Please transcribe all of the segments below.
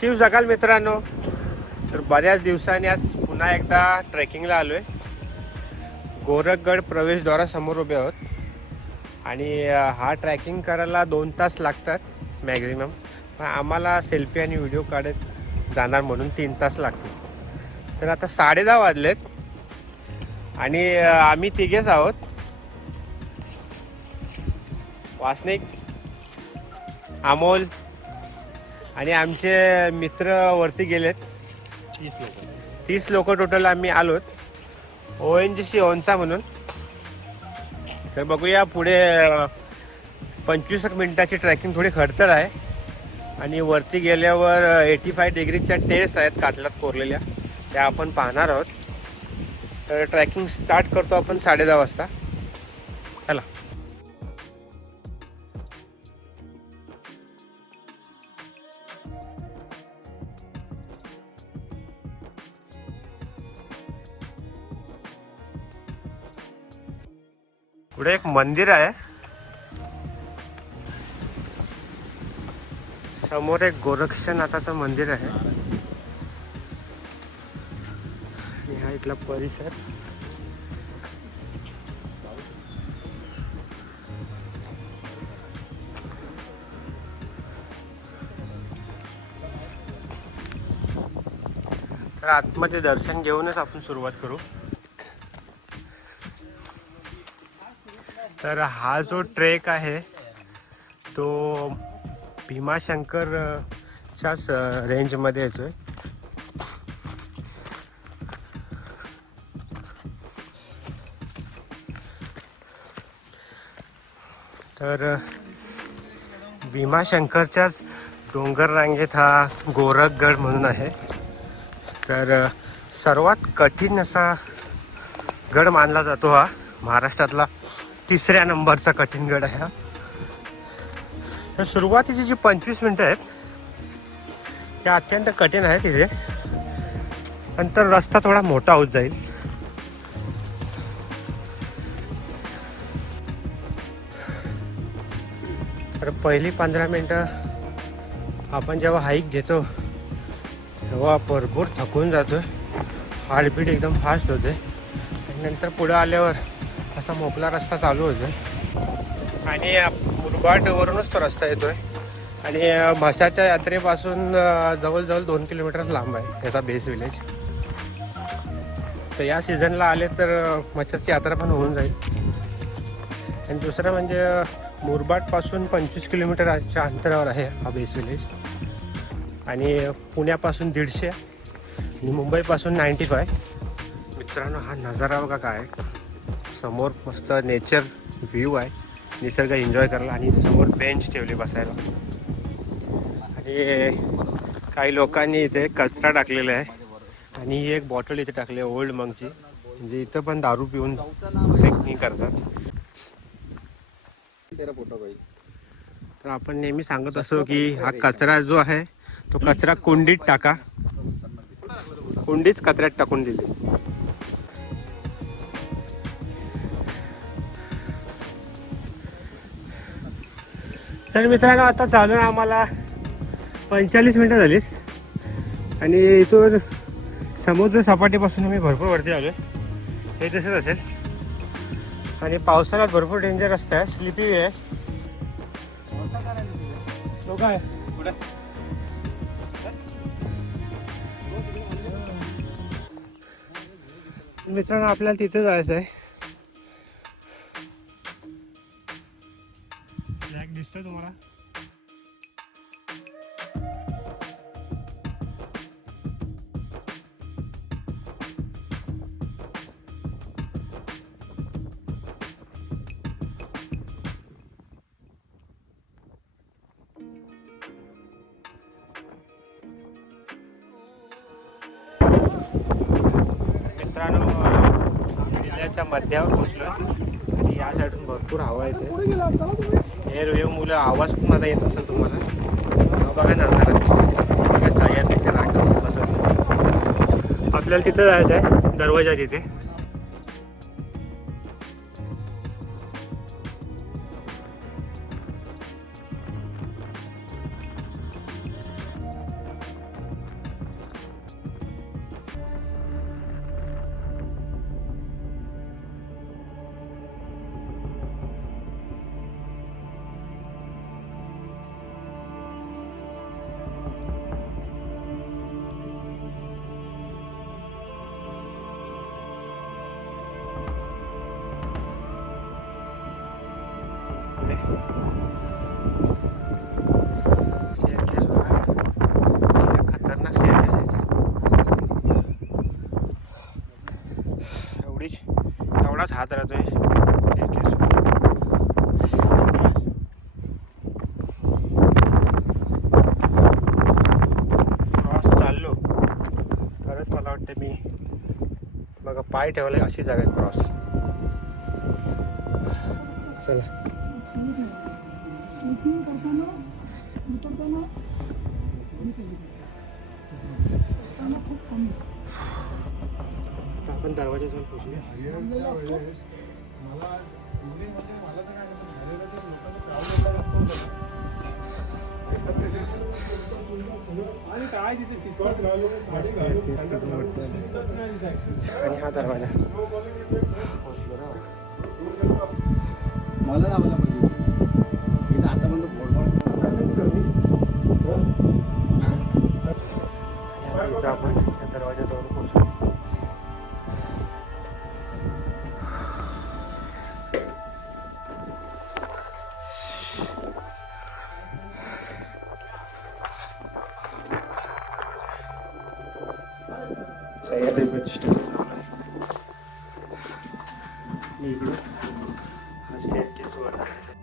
शिव सकाळ मित्रांनो. तर बऱ्याच दिवसांनी आज पुन्हा एकदा ट्रेकिंगला आलो आहे. गोरखगड प्रवेशद्वारासमोर उभे आहोत आणि हा ट्रॅकिंग करायला 2 तास लागतात मॅक्झिमम. पण आम्हाला सेल्फी आणि व्हिडिओ काढत जाणार म्हणून 3 तास लागतील. तर आता 10:30 वाजलेत आणि आम्ही तिघेच आहोत. वासनिक, अमोल आणि आमचे मित्र वरती गेलेत. 30 लोक टोटल आम्ही आलोत. ONGC ओनचा म्हणून. तर बघूया पुढे 25 मिनिटाची ट्रॅकिंग थोडी खडतर आहे आणि वरती गेल्यावर 85 डिग्रीच्या टेस्ट आहेत कातलात कोरलेल्या, त्या आपण पाहणार आहोत. तर ट्रॅकिंग स्टार्ट करतो आपण 10:30 वाजता. चला. पुढे एक मंदिर आहे, समोर एक गोरक्षनाथाचं मंदिर आहे आणि हा इथला परिसर. तर आतमध्ये दर्शन घेऊनच आपण सुरुवात करू. तर हा जो ट्रेक आहे तो भीमाशंकरच्याच रेंजमध्ये येतोय. तर भीमाशंकरच्याच डोंगर रांगेत हा गोरखगड म्हणून आहे. तर सर्वात कठीण असा गड मानला जातो हा. महाराष्ट्रातला 3ऱ्या नंबरचा कठीण गड आहे हा. तर सुरुवातीची जी 25 मिनटं आहेत त्या अत्यंत कठीण आहेत इथे. नंतर रस्ता थोडा मोठा होत जाईल. तर पहिली 15 मिनटं आपण जेव्हा हाईक घेतो तेव्हा भरपूर थकून जातोय. हार्टबीट एकदम फास्ट होते आणि नंतर पुढं आल्यावर असा मोकळा रस्ता चालू होतोय आणि मुरबाडवरूनच तो रस्ता येतोय आणि म्हसाच्या यात्रेपासून जवळजवळ 2 किलोमीटर लांब आहे त्याचा बेस विलेज. तर या सीझनला आले तर म्हसाची यात्रा पण होऊन जाईल. आणि दुसरं म्हणजे मुरबाडपासून 25 किलोमीटरच्या अंतरावर आहे हा बेस विलेज आणि पुण्यापासून 150 आणि मुंबईपासून 95. मित्रांनो, हा नजारा बघा काय. समोर मस्त नेचर व्ह्यू आहे, निसर्ग एन्जॉय करायला. आणि समोर बेंच ठेवले बसायला आणि काही लोकांनी इथे कचरा टाकलेला आहे आणि ही एक बॉटल इथे टाकली आहे ओल्ड मंकची. म्हणजे इथं पण दारू पिऊन ट्रेकिंग करतात. तर आपण नेहमी सांगत असतो की हा कचरा जो आहे तो कचरा कुंडीत टाका. कुंडीच कचऱ्यात टाकून दिली. तर मित्रांनो, आता चालून आम्हाला 45 मिनटं झालीत आणि इथून समुद्र सपाटीपासून आम्ही भरपूर वरती आलो. हे तसंच असेल आणि पावसाळ्यात भरपूर डेंजर असतं. स्लिपी आहे. तो काय पुढे मित्रांनो, आपल्याला तिथे जायचं आहे. फ्लॅग दिसतोय तुम्हाला? मित्रांनो, जिल्ह्याच्या मध्यावर पोहोचलो आणि या साईडून भरपूर हवा येते. हे वेव मुलं आवाज पण माझा येत असेल तुम्हाला. बघा नजारा बघा, सह्याद्रीच्या रांगा बसवलं. आपल्याला तिथं जायचं आहे, दरवाजा तिथे. एवढाच हात राहतोय. क्रॉस चाललो खरंच मला वाटतं मी बघा पाय ठेवलाय अशी जागा आहे क्रॉस. चला आपण दरवाजा जाऊन पोहोचूया. आणि हा दरवाजा पोहोचलो ना मला लावला पाहिजे आता पण इथं आपण या दरवाजाजवळ पोहोचलो. सह्याद्री प्रतिष्ठान इकडं हा स्टेअरकेस वर जाण्यासाठी.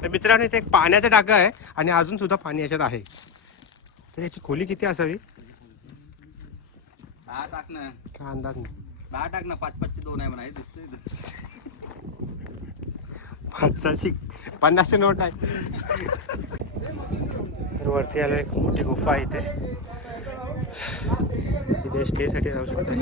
तर मित्रांनो इथे एक पाण्याचा टाका आहे आणि अजून सुद्धा पाणी याच्यात आहे. तर याची खोली किती असावी? 10 टाक ना. काय अंदाज नाही. 10 टाक ना. 5-5 2 आहे म्हणा. दिसतोय 500ची 50ची नोट आहे. तर वरती आलो एक मोठी गुफा आहे इथे. इथे स्टे साठी राहू शकता.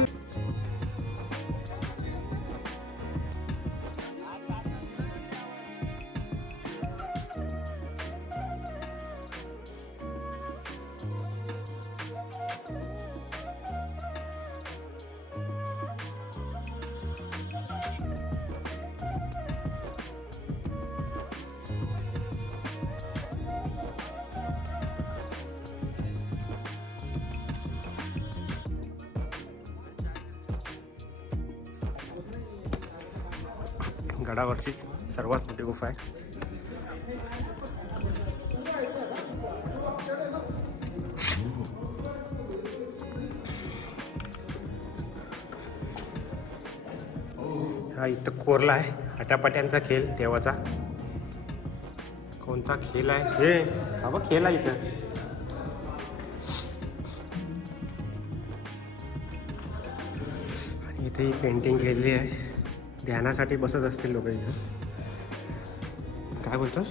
गडावरची सर्वात मोठी गुफा आहे. हा इथं कोरला आहे. आटापाट्यांचा खेळ देवाचा. कोणता खेळ आहे हे? बाबा खेळ आहे इथं. आणि इथे ही पेंटिंग केलेली आहे. ध्यानासाठी बसत असतील लोक इथं. काय बोलतोस?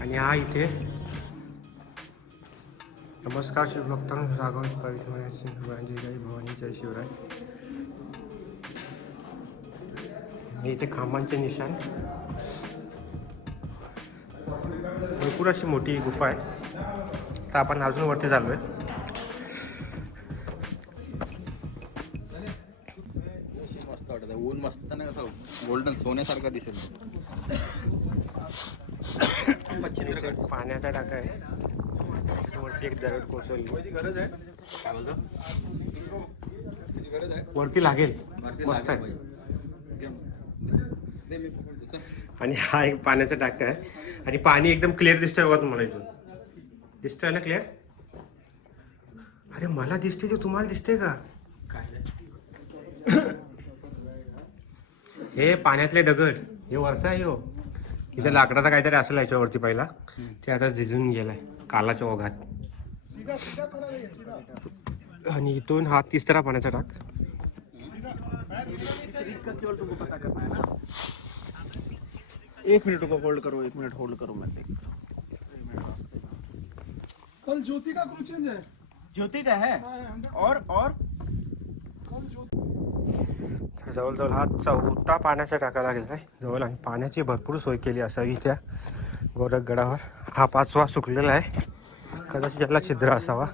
आणि हा इथे नमस्कार शिवभक्तांनो राघव पवित्र जय भवानी जय शिवराय. हे इथे खांबांचे निशाण. भरपूर अशी मोठी गुफा आहे. तर आपण अजून वरती चाललोय. ऊन मस्त नाही कसं गोल्डन सोन्यासारखा दिसेल. पाण्याचा टाका आहे. वरती एक दरड कोसळली. गरज आहे. काय बोलतो? वरती लागेल. मस्त आहे. आणि हा एक पाण्याचा टाका आहे. आणि पाणी एकदम क्लिअर दिसतंय बघा तुम्हाला. इथून दिसतंय ना क्लिअर? अरे मला दिसते ते तुम्हाला दिसते का? काय हे पाण्यातले दगड. हे वरचा आहे हो. इथे लाकडाचा काहीतरी असेल याच्यावरती पहिला. ते आता झिजून गेलाय कालाच्या ओघात. आणि इथून हा तिसरा पाण्याचा टाक. केवल तुमको पता करना है ना। 1 मिनट को होल्ड करो, 1 मिनट होल्ड करो, मैं देखता हूँ। कल ज्योति का क्रू चेंज है। ज्योति का है और तर जवळजवळ हा 4था पाण्याचा टाका लागेल आहे जवळ आणि पाण्याची भरपूर सोय केली असावी त्या गोरखगडावर. हा 5वा सुकलेला आहे, कदाचित याला छिद्र असावा.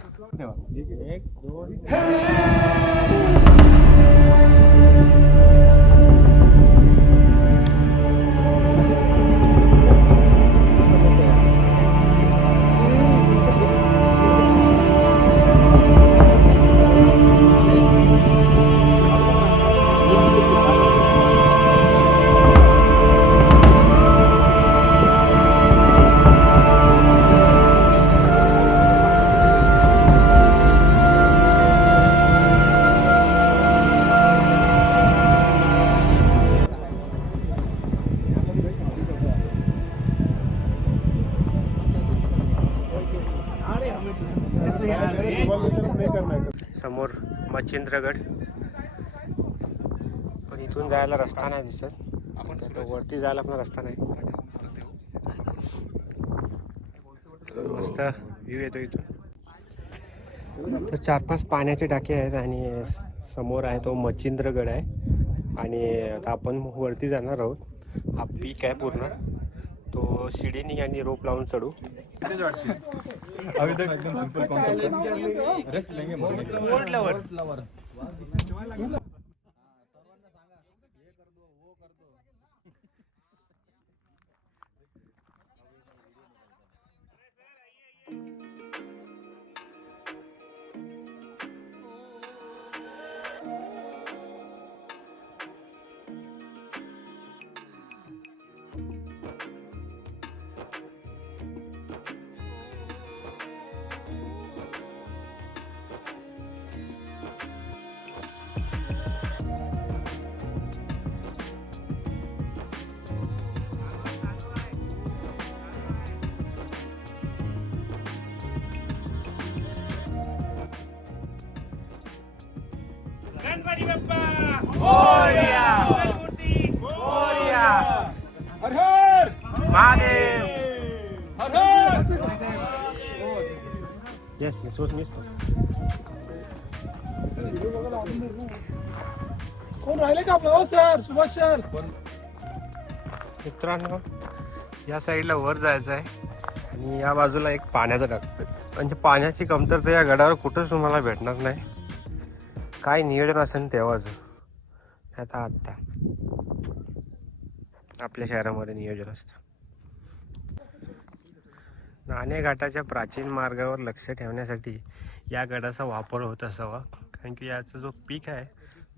समोर मच्छिंद्रगड, पण इथून जायला रस्ता नाही दिसत. त्यात वरती जायला पण रस्ता नाही. मस्त व्ह्यू येतो इथून. तर 4-5 पाण्याचे टाके आहेत आणि समोर आहे तो मच्छिंद्रगड आहे. आणि आता आपण वरती जाणार आहोत. हा पीक आहे पूर्ण, तो शिडीनी आणि रोप लावून चढू. अभी तक एकदम सिंपल कॉन्सेप्ट, रेस्ट लेंगे वर गणपती बाप्पा मोरया, मोरया, हर हर महादेव, हर हर. Yes yes was miss. कोण राहिले का आपलं? हो सर, सुभाष सर. मित्रांनो, या साईडला वर जायचं आहे आणि या बाजूला एक पाण्याचा टाक. म्हणजे पाण्याची कमतरता या गडावर कुठंच तुम्हाला भेटणार नाही. काय नियोजन असेल तेव्हाच. आता आपल्या शहरामध्ये नियोजन असतं. नाणे घाटाच्या प्राचीन मार्गावर लक्ष ठेवण्यासाठी या गडाचा वापर होत असावा, कारण की याचा जो पीक आहे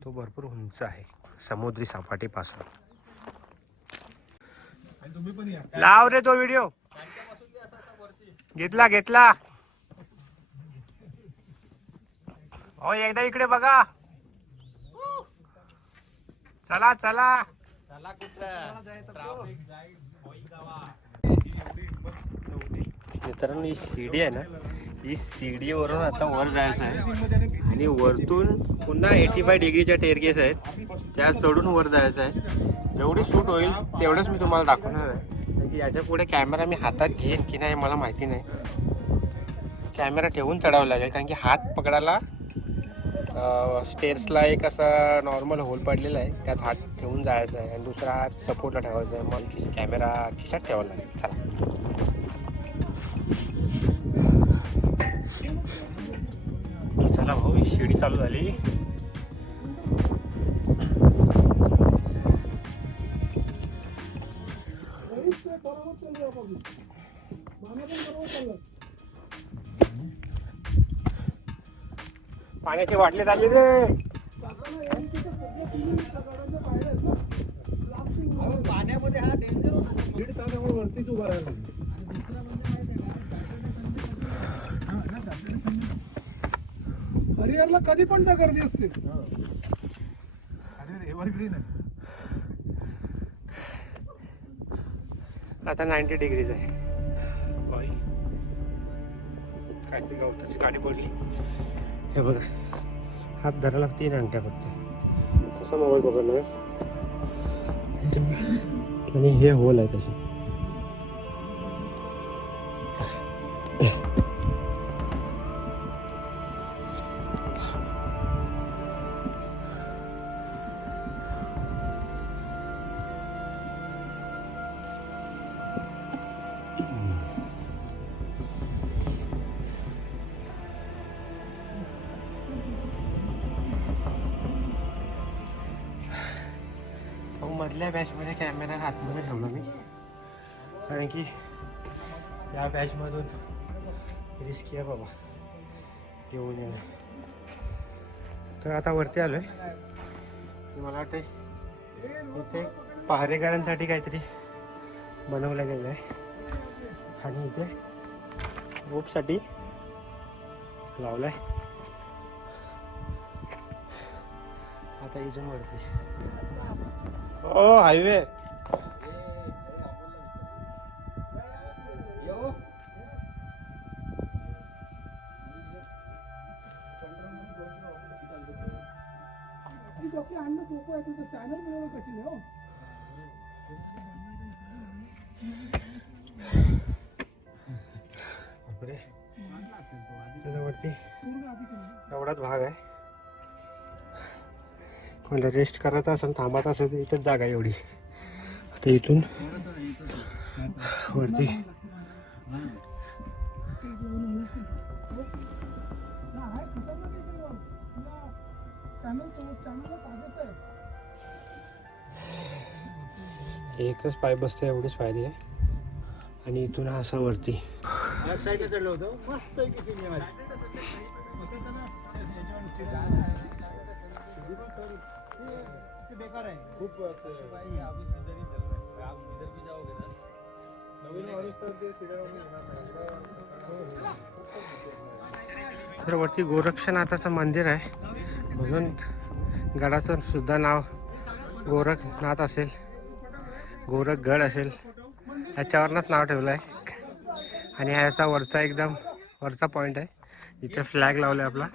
तो भरपूर उंच आहे समुद्री सपाटीपासून. लाव रे तो व्हिडिओ. घेतला. हो एकदा इकडे बघा. चला. मित्रांनो, ही शिडी आहे ना, ही शिडीवरून आता वर जायचं आहे आणि वरतून पुन्हा 85 डिग्रीच्या टेरकेस आहेत, त्या चढून वर जायचं आहे. जेवढी शूट होईल तेवढंच मी तुम्हाला दाखवणार आहे. कारण की याच्या पुढे कॅमेरा मी हातात घेईन की नाही मला माहिती नाही. कॅमेरा ठेवून चढावं लागेल, कारण की हात पकडायला स्टेअर्सला एक असा नॉर्मल होल पडलेला आहे, त्यात हात ठेवून जायचा आहे आणि दुसरा हात सपोर्टला ठेवायचा आहे. मग कॅमेरा खिशात ठेवावा लागेल. चला भाऊ, ही शिडी चालू झाली. पाण्याची वाटले झाले रे. पाण्यामध्ये हा डेंजर होता. वरतीच उभा राहिला. हरिहरला कधी पण त्या गर्दी असते. एव्हरग्रीन आहे. आता 90 डिग्रीज आहे. बाई काहीतरी गवताची गाडी पडली. हे बघा, हात धरायला 3 अंगठ्या फक्त. तसा मोबाईल पकडणार आणि हे होल आहे तसे. मधल्या बॅचमध्ये कॅमेरा हातमध्ये ठेवला मी, कारण की या बॅचमधून रिस्की आहे बाबा घेऊन येणं. तर आता वरती आलोय. मला वाटतं इथे पहारेकरांसाठी काहीतरी बनवलं गेलं आहे आणि इथे रोपसाठी लावलाय. आता इथून वरती ओ हायवे. आणणं सोपं आहे, तुझं चॅनल मिळवणं कठीण आहे. हो बापरे, त्याच्यावरती एवढाच भाग आहे. कोणाला रेस्ट करायचा असेल, थांबायचं असेल तर इथंच जागा आहे एवढी. आता इथून वरती एकच पाय बसते, एवढीच पायरी आहे. आणि इथून असं वरती साईडला चढलं होतं मस्त बेकार आहे खूप तर वरती गोरक्षनाथाचं मंदिर आहे, म्हणून गडाचं सुद्धा नाव गोरखनाथ असेल, गोरखगड असेल, ह्याच्यावरनंच नाव ठेवलं आहे. आणि ह्याचा वरचा एकदम वरचा पॉईंट आहे, इथे फ्लॅग लावला आपला.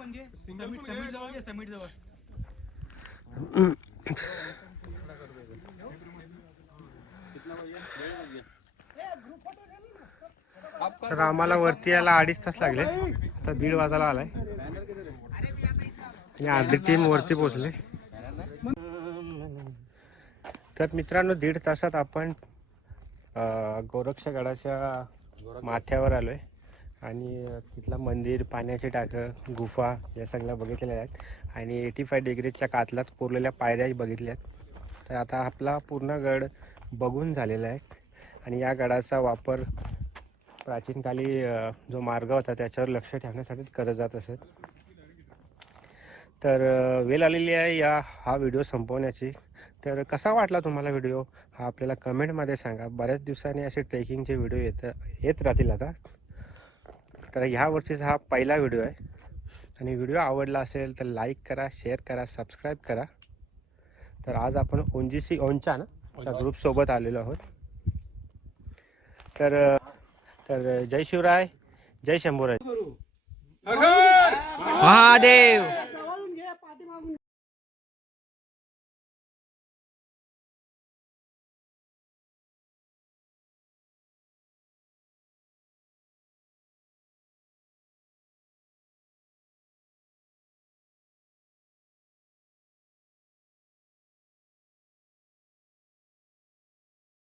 तर आम्हाला वरती यायला 2.5 तास लागले. आता 1:30 वाजायला आलाय आणि अर्धी टीम वरती पोहोचले. तर मित्रांनो, 1.5 तासात आपण गोरक्षगडाच्या माथ्यावर आलोय आणि तिथलं मंदिर, पाण्याची टाकं, गुफा या सगळ्या बघितलेल्या आहेत. आणि 85 डिग्रीच्या कातलात कोरलेल्या पायऱ्या बघितल्या आहेत. तर आता आपला पूर्ण गड बघून झालेला आहे. आणि या गडाचा वापर प्राचीन काली जो मार्ग होता त्याच्यावर लक्ष ठेवण्यासाठी करत जात असत. तर वेळ आलेली आहे हा व्हिडिओ संपवण्याची. तर कसा वाटला तुम्हाला व्हिडिओ हा आपल्याला कमेंटमध्ये सांगा. बऱ्याच दिवसांनी असे ट्रेकिंगचे व्हिडिओ येत राहतील आता. तर ह्या वर्षीचा हा पहिला व्हिडिओ आहे. आणि व्हिडिओ आवडला असेल तर लाईक करा, शेअर करा, सबस्क्राईब करा. तर आज आपण ONGC ओंचा ग्रुपसोबत आलेलो आहोत. तर जय शिवराय, जय शंभूराय. महादेव.